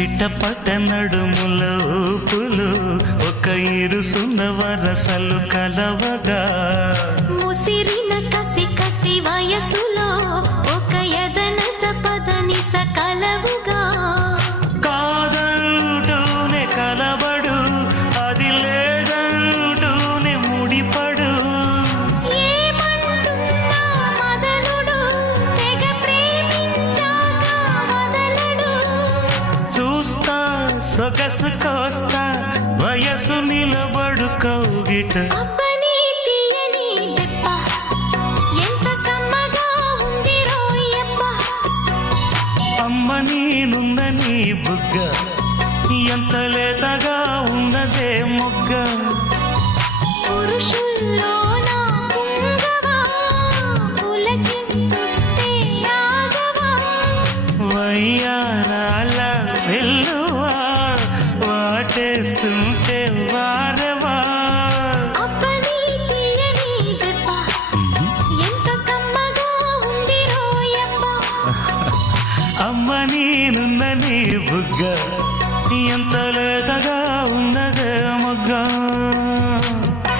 చిట్టపట్ట నడుముల ఊపులు ఒక ఇరుసున్న వరసలు కలవగా ముసిరిన కసి కసి వయసులో ఒక యదన సపదని సకలవుగా కాదంటూనే కలబడు అది లేదంటూనే ముడిపడు ఏమంటున్నా మదనుడు తెగ ప్రేమించాక వదలడు చూస్తా సొగసు కోస్తా వయసు నిలబడు కౌగిట అబ్బని తీయని దెబ్బ ఎంత కమ్మగా ఉంది రోయప్ప అమ్మ నేనున్న నీ బుగ్గ ఎంత లేతగా ఉన్నదే మొగ్గ పురుషుల్లో నా పుంగవా పులకింతుస్తే ఆగవా వయ్యారాల వెల్లువా వాటేస్తుంటే వారవా అబ్బని తీయని దెబ్బ ఎంత కమ్మగా ఉంది రోయప్ప అమ్మ నేనున్న నీ బుగ్గ ఎంత లేతగా